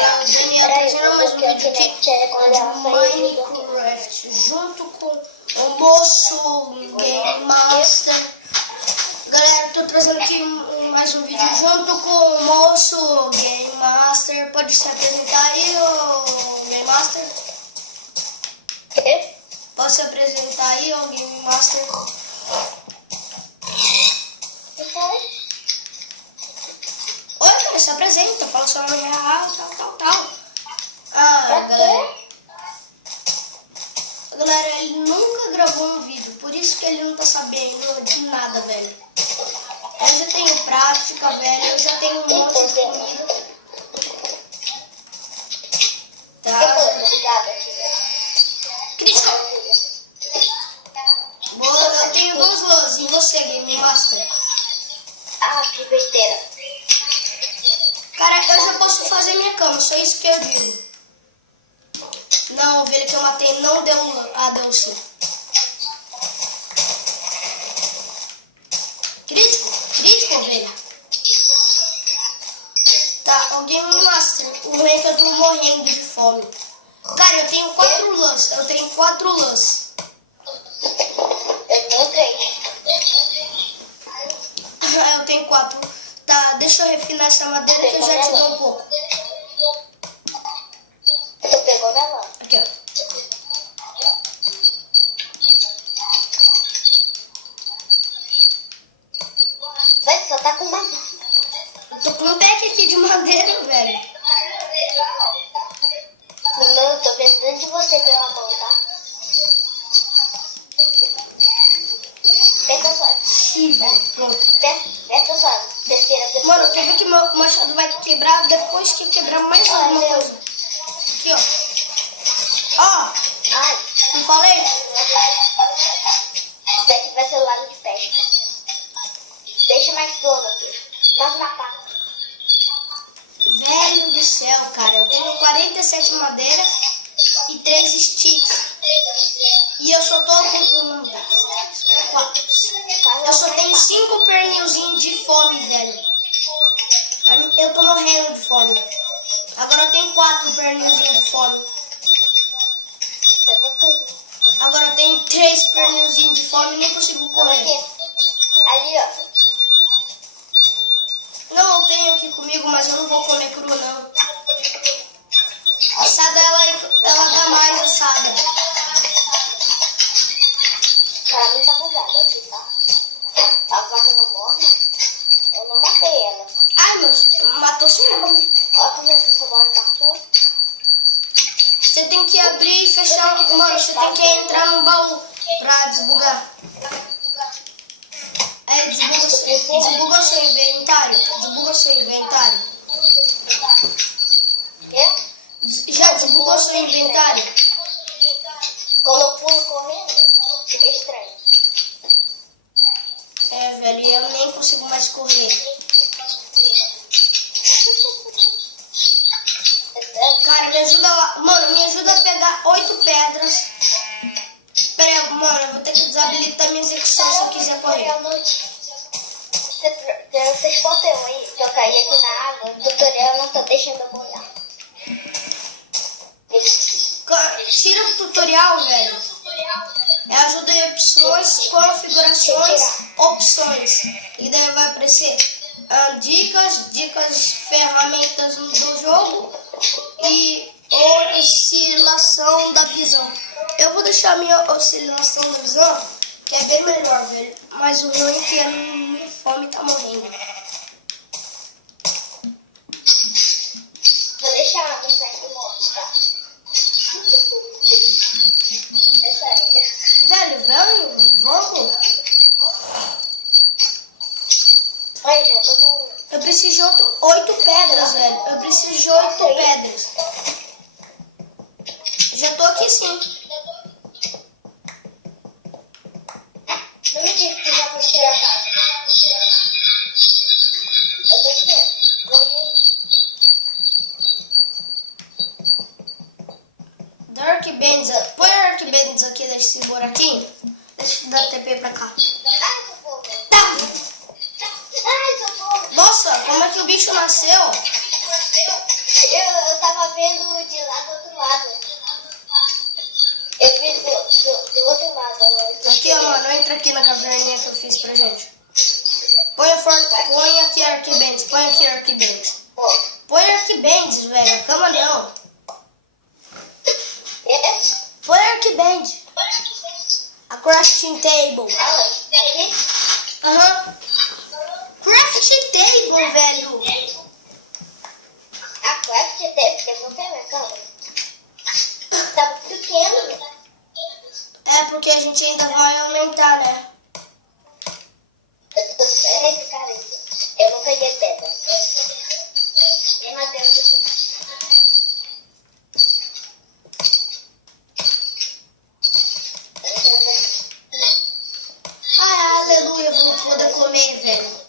galera, o Daniel trazendo mais um vídeo aqui de Minecraft junto com o moço Game Master. Galera, tô trazendo aqui mais um vídeo junto com o moço Game Master. Pode se apresentar aí, ô Game Master? Pode se apresentar aí, ô Game Master? Oi, cara, se apresenta, fala seu nome real, tal. Galera, ele nunca gravou um vídeo, por isso que ele não tá sabendo de nada, velho. Eu já tenho prática, velho, eu já tenho um monte de comida. Tá? Crítica! Boa, eu tenho 2 lãs, e você, Game Master? Ah, que besteira. Cara, eu já posso fazer minha cama, só isso que eu digo. Não, a ovelha que eu matei não deu lã. Ah, deu sim. Crítico, ovelha. Tá, o Game Master, o ruim é que eu tô morrendo de fome. Cara, eu tenho 4 lãs, Eu tenho 3. Eu tenho 4. Tá, deixa eu refinar essa madeira que eu já te dou um pouco. Você pegou minha lã? Aqui, ó. Vai, só tá com uma mão. Eu tô com um pack aqui de madeira, velho. Não, eu tô vendo dentro de você pela mão, tá? Tenta só. Sim, velho. Pronto. Tenta só. Terceira. Mano, quer ver que meu machado vai quebrar depois que quebrar mais alguma coisa? Aqui, ó. Ó, Ai, não falei? isso aqui vai ser o lado de teste. Deixa mais plano aqui. Faz na pata. Velho do céu, cara. Eu tenho 47 madeiras e 3 sticks. E eu só tô com 1, 2, 3, 4. Eu só tenho 5 pernilzinhos de fome, velho. Eu tô morrendo de fome. Agora eu tenho 4 pernilzinhos de fome. Agora eu tenho 3 pernilzinhos de fome e nem consigo correr. Ali, ó. Não, eu tenho aqui comigo, mas eu não vou comer cru, não. Assada, ela dá mais assada. Pra mim tá bugado aqui, tá? A vaca não morre. Eu não matei ela. Ai, meu, matou sim. Olha como essa bola tá sua. Você tem que abrir e fechar. Mano, você tem que entrar no baú pra desbugar. É, desbuga seu inventário. Desbuga seu inventário. Já desbugou seu inventário? Quando eu pulo correndo, fica estranho. É, velho, eu nem consigo mais correr. Cara, me ajuda lá. Mano, me ajuda a pegar 8 pedras. Pera aí, mano, eu vou ter que desabilitar minha execução se eu quiser correr. Vocês podem aí, que eu caí aqui na água. O tutorial não tá deixando eu molhar. Tira o tutorial, velho. É ajuda em opções, configurações, opções. E daí vai aparecer dicas, ferramentas do jogo e oscilação da visão. Eu vou deixar a minha oscilação da visão, que é bem melhor, velho. Mas o ruim é que a minha fome tá morrendo. Vou deixar a mensagem aqui mostrar. Essa aí. Velho, vamos. Olha, já tô com... Eu preciso de 8 pedras, velho. Eu preciso de 8 pedras. Já tô aqui sim. Não me diga que já vou tirar a casa. Eu tô te vendo. Dark Bands. Põe Dark Bands aqui nesse buraquinho. Deixa eu dar TP pra cá. Tá. Ai, socorro. Nossa, como é que o bicho nasceu? Eu tava vendo de lá do outro lado. Eu vi do outro lado. Aqui, ó, mano. Entra aqui na caverninha que eu fiz pra gente. Põe aqui Arquibands. Põe aqui Arquibands. Põe Arquibands, velho. A cama não. Põe Arquibands. A crafting table. Aqui? Aham. Crafting table, velho. A craft teve, porque não tem minha cama. Tá pequeno. É porque a gente ainda vai aumentar, né? Eu tô sem cara. Eu não peguei pedra. Nem lá dentro. Ai, aleluia, vou poder comer, velho.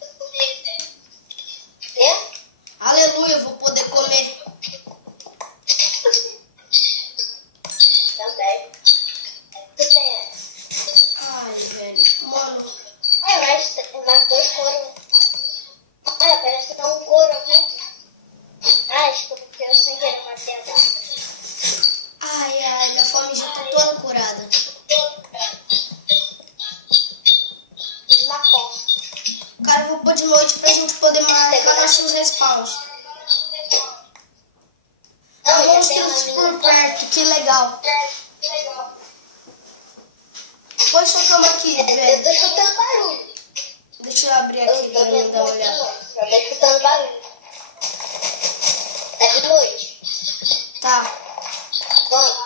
Aleluia, vou poder comer. Também. Ai, velho. Mano. Mas dois couro. Parece que tá um couro aqui. Acho que porque eu sem querer matei a vaca. Ai, minha fome já tá toda curada. Cara, eu vou pôr de noite pra gente poder marcar nossos respawns. Monstros por perto, que legal. Põe sua cama aqui, Eu velho. tô escutando barulho. Deixa eu abrir aqui pra mim dar uma olhada. Eu tô escutando barulho. É de noite. Tá. Vamos.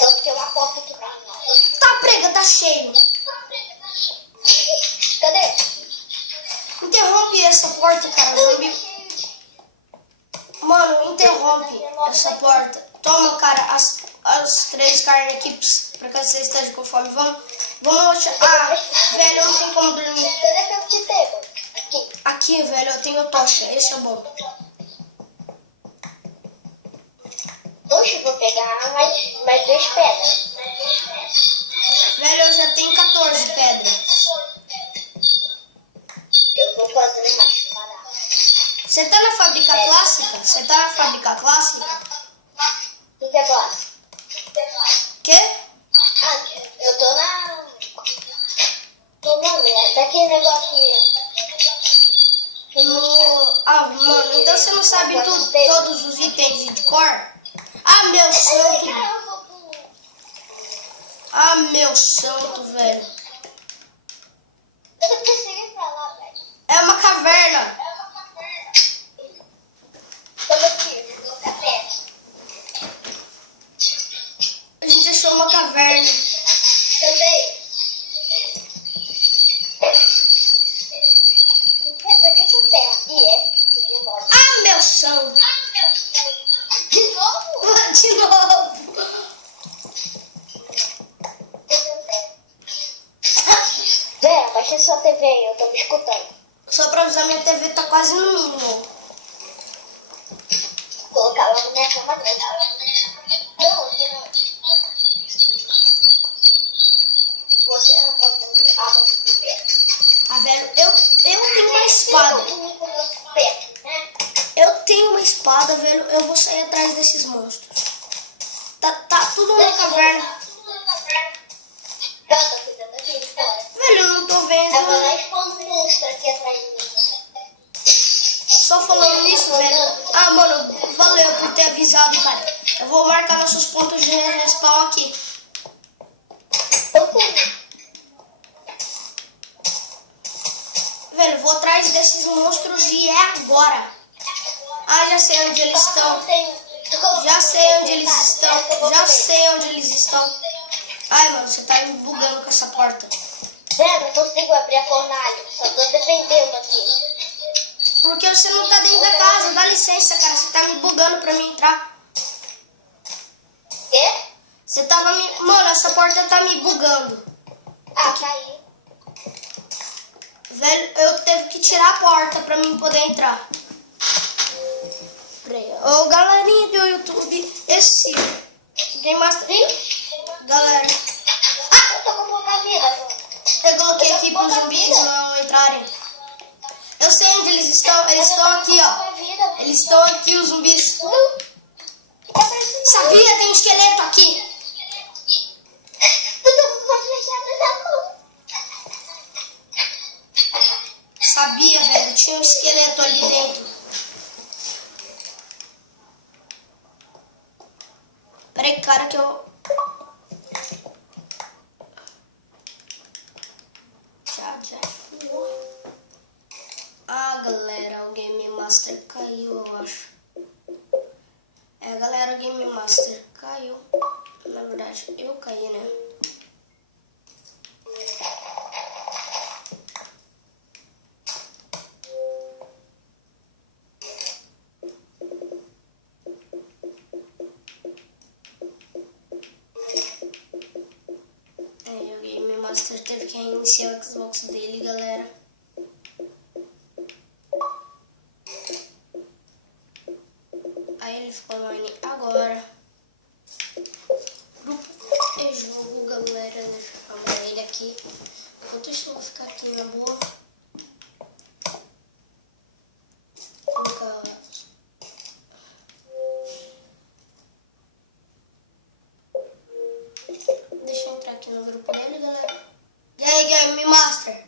Eu tenho uma porta aqui pra nós. Tá, prega, tá cheio. Cadê? Interrompe essa porta, cara. Zumbi. Mano, interrompe essa porta. Toma, cara, as 3 carnes aqui. Pra caso você esteja com fome. Vamos achar. Ah, velho, eu não tenho como dormir. Cadê que eu te pego? Aqui. Aqui, velho, eu tenho tocha. Esse é bom. Oxe, vou pegar mais 2 pedras. Velho, eu já tenho 14 pedras. Eu vou fazer uma espada. Você tá na fábrica clássica? Você tá na fábrica clássica? O que é bosta? Quê? Ah, eu tô na... Tô na merda. Daquele negócio Ah, mano, então você não sabe todos os itens de cor? Ah, meu santo. Ah, meu santo, velho. Eu tô conseguindo ir pra lá, velho. É uma caverna. Tamo aqui, no café. A gente achou uma caverna. Também. Pra que você tem aqui, Ah, meu santo. De novo? De novo. Zé, baixa sua TV aí, eu tô me escutando. Só pra avisar, minha TV tá quase no mínimo. Vou colocar ela na minha cama grande. Não, aqui não. Você não pode dormir. Ah, você tem pé. Ah, velho, eu tenho uma espada. Eu tenho uma espada, velho. Eu vou sair atrás desses monstros. Tá tudo na caverna. Velho, eu não tô vendo. Só falando nisso, velho. Ah, mano, valeu por ter avisado, cara. Eu vou marcar nossos pontos de respawn aqui. Velho, eu vou atrás desses monstros e é agora. Ah, já sei onde eles estão. Já sei onde eles estão. Já sei onde eles estão. Ai, mano, você tá me bugando com essa porta. Zé, não consigo abrir a fornalha. Só tô defendendo aqui. Porque você não tá dentro da casa. Dá licença, cara. Você tá me bugando pra mim entrar. Quê? Você tava me... Mano, essa porta tá me bugando. Ah, caiu. Velho, eu teve que tirar a porta pra mim poder entrar. Peraí. Ô, galerinha do YouTube, esse Game Master... Galera, Eu tô com pouca vida. eu coloquei aqui pros zumbis não entrarem. Eu sei onde eles estão aqui, ó. Vida, Eles estão aqui, os zumbis. Sabia? Tem um esqueleto aqui. Sabia, velho. Tinha um esqueleto ali dentro. Peraí, cara, que eu... Já. Ah, galera, o Game Master caiu, eu acho. Galera, o Game Master caiu. Na verdade, eu caí, né? O Game Master teve que reiniciar o Xbox dele, galera. Aí ele ficou online agora. Grupo e jogo, galera. Deixa eu chamar ele aqui. Enquanto isso, eu vou ficar aqui na boa. Deixa eu entrar aqui no grupo dele, galera. E aí, Game Master?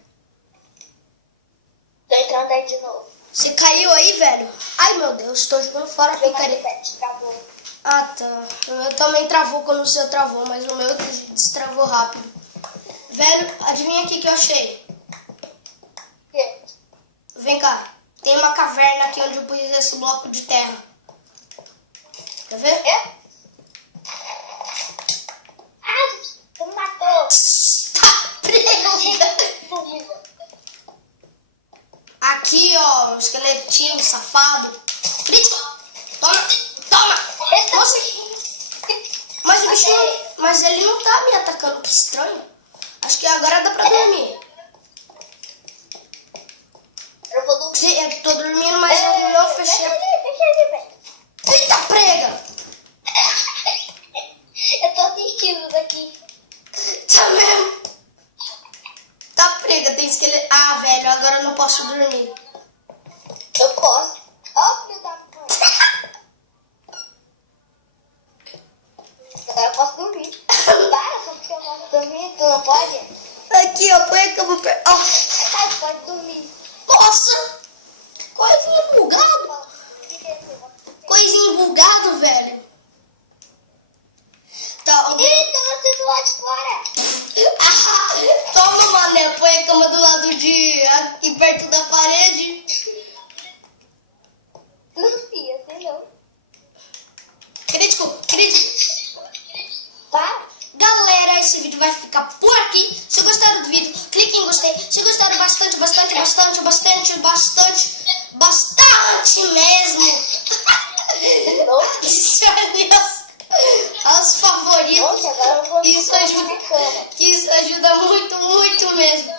Tô entrando aí de novo. Você caiu aí, velho? Ai, meu Deus, tô jogando fora a picareta. Ah, tá. O meu também travou quando o seu travou, mas o meu destravou rápido. Velho, adivinha aqui que eu achei. Que? Vem cá. Tem uma caverna aqui onde eu pus esse bloco de terra. Quer ver? É? Ah, você me matou. Tá presa. Aqui, ó, um esqueletinho safado. Toma. Nossa. Mas o bicho mas ele não tá me atacando, que estranho. Acho que agora dá pra dormir. Eu vou dormir. Eu tô dormindo, mas eu não fechei. Deixa ele ver. Eita, prega. Eu tô assistindo daqui. Tá mesmo? Tá prega, tem esqueleto. Ah, velho, agora eu não posso dormir. Eu posso. Ó, filho da mãe. Agora eu posso dormir. Para, só porque eu posso dormir, tu não pode? Aqui, ó, põe a cama pra... Ah, tu pode dormir. Nossa! Coisinha bugado. Coisinha bugado, velho. Tá, ó. Eita, você do lado de fora. Toma, mané, põe a cama do lado de... aqui perto da parede. Não, filha, sei não. Crítico. Para. Galera, esse vídeo vai ficar por aqui. Se gostaram do vídeo, clique em gostei. Se gostaram bastante mesmo. Adicione aos favoritos. Nossa, agora eu vou Isso ajuda muito mesmo.